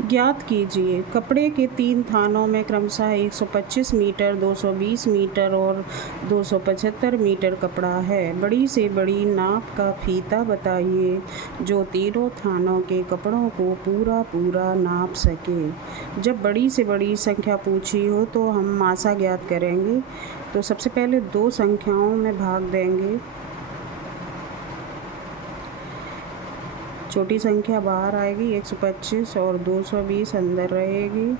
ज्ञात कीजिए कपड़े के 3 थानों में क्रमशः 125 मीटर, 220 मीटर और 275 मीटर कपड़ा है। बड़ी से बड़ी नाप का फीता बताइए जो तीनों थानों के कपड़ों को पूरा नाप सके। जब बड़ी से बड़ी संख्या पूछी हो तो हम मासा ज्ञात करेंगे। तो सबसे पहले 2 संख्याओं में भाग देंगे। छोटी संख्या बाहर आएगी 125 और 220 अंदर रहेगी।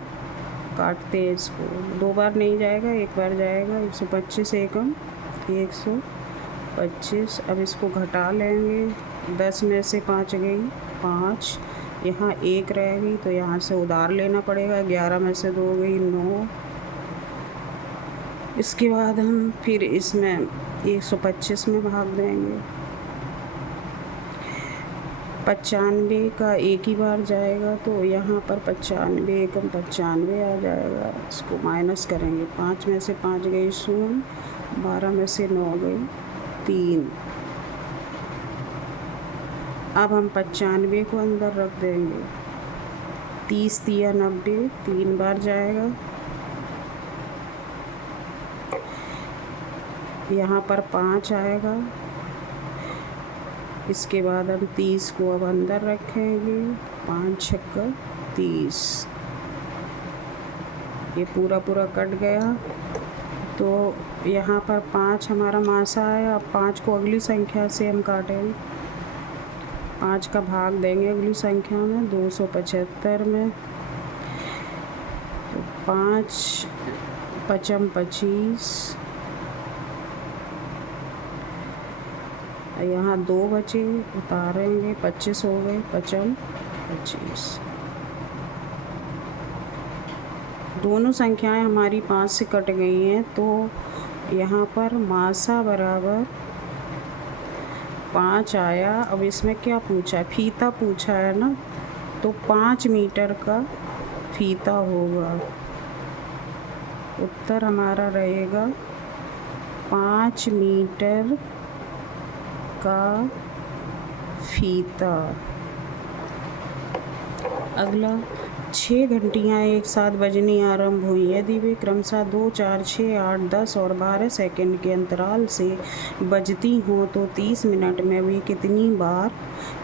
काटते हैं इसको, 2 बार नहीं जाएगा, 1 बार जाएगा। 125 एकम 125। अब इसको घटा लेंगे, 10 में से 5 गई 5, यहाँ 1 रहेगी तो यहाँ से उधार लेना पड़ेगा। 11 में से 2 गई 9। इसके बाद हम फिर इसमें 125 में भाग देंगे। 95 का एक ही बार जाएगा तो यहाँ पर 95 एकम 95 आ जाएगा। इसको माइनस करेंगे, 5 में से 5 गई 0, 12 में से 9 गई 3। अब हम 95 को अंदर रख देंगे। 30 तिया 90, 3 बार जाएगा। यहाँ पर 5 आएगा। इसके बाद हम 30 को अब अंदर रखेंगे। 5 छक्का 30, ये पूरा कट गया। तो यहाँ पर 5 हमारा मासा है। अब 5 को अगली संख्या से हम काटेंगे। 5 का भाग देंगे अगली संख्या में 275 में। तो 5 पचम 25, यहाँ 2 बचे, उतारेंगे 25 हो गए, पचम 25। दोनों संख्याएं हमारी 5 से कट गई हैं तो यहाँ पर मासा बराबर 5 आया। अब इसमें क्या पूछा है, फीता पूछा है ना, तो 5 मीटर का फीता होगा। उत्तर हमारा रहेगा 5 मीटर का फीता। अगला 6 घंटियाँ एक साथ बजनी आरंभ हुई यदि वे क्रमशः 2, 4, 6, 8, 10 और 12 सेकंड के अंतराल से बजती हों तो 30 मिनट में वे कितनी बार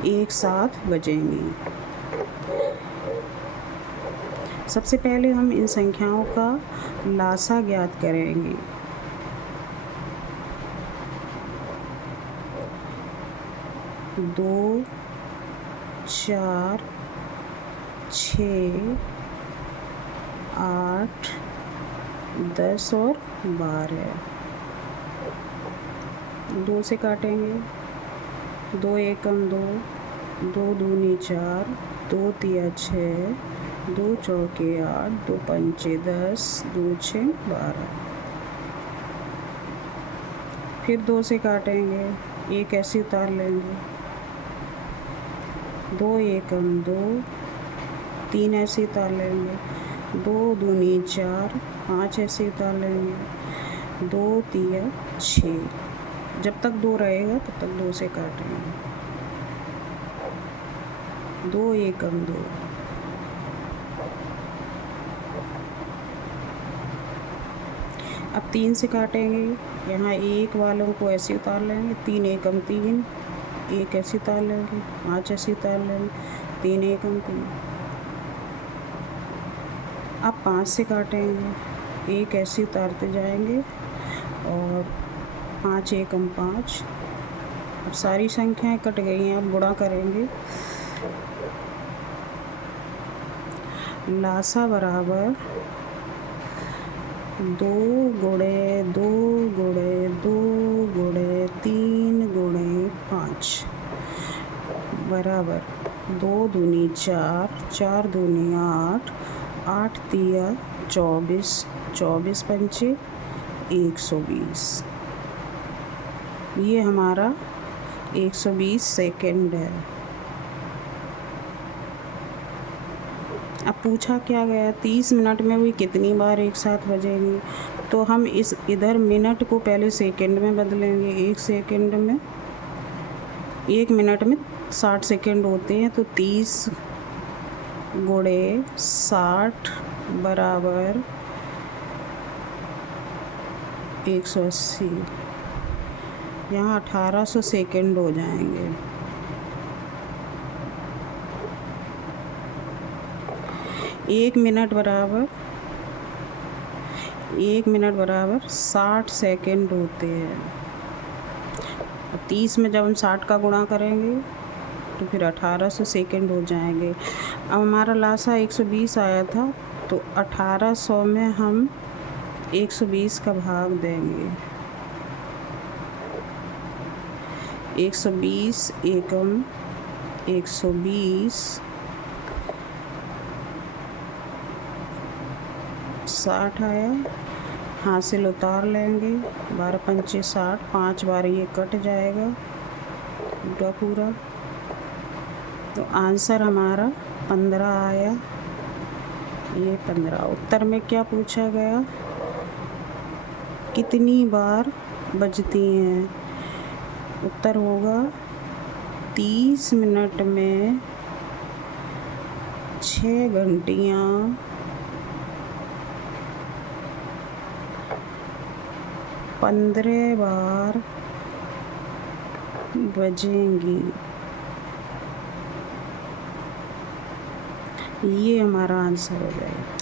एक साथ बजेंगी। सबसे पहले हम इन संख्याओं का लासा ज्ञात करेंगे। 2, 4, 6, 8, 10 और 12। 2 से काटेंगे, 2 एकम 2, 2 दूनी 4, 2 तिया 6, 2 चौके 8, 2 पंचे 10, 2 छः 12। फिर 2 से काटेंगे, 1 ऐसे उतार लेंगे, 2 एकम 2, 3 ऐसे उतार लेंगे, 2 दूनी 4, 5 ऐसे उतार लेंगे, 2 तिया 6। जब तक 2 रहेगा तब तक 2 से काटेंगे। 2 एकम 2, अब 3 से काटेंगे। यहाँ 1 वालों को ऐसे उतार लेंगे, 3 एकम 3, 1 ऐसे उतार लेंगे, 5 ऐसे उतार लेंगे, 3 एकम 3। अब 5 से काटेंगे, 1 ऐसे उतारते जाएंगे और 5 एकम 5। अब सारी संख्याएं कट गई हैं, अब गुणा करेंगे। लासा बराबर 2 गुणे 2 गुणे 2 गुणे 3 गुणे 5 बराबर 2 दूनी 4, 4 दूनी 8, 8 तिया 24, 24 पंचे 120। ये हमारा 120 सेकंड है। अब पूछा क्या गया, 30 मिनट में भी कितनी बार एक साथ बजेंगी। तो हम इस इधर मिनट को पहले सेकंड में बदलेंगे। 1 मिनट में 60 सेकंड होते हैं, तो 30 गुणे 60 बराबर 180। यहाँ 1800 सेकंड हो जाएंगे। एक मिनट बराबर 60 सेकंड होते हैं। 30 में जब हम 60 का गुणा करेंगे तो फिर 1800 सेकंड हो जाएंगे। अब हमारा लासा 120 आया था, तो 1800 में हम 120 का भाग देंगे। 120 एकम 120 60 आया, हासिल उतार लेंगे। 12 पंचे 60, 5 बार ये कट जाएगा पूरा पूरा। तो आंसर हमारा 15 आया। ये 15। उत्तर में क्या पूछा गया, कितनी बार बजती हैं? उत्तर होगा 30 मिनट में 6 घंटियाँ 15 बार बजेंगी। ये हमारा आंसर हो जाएगा।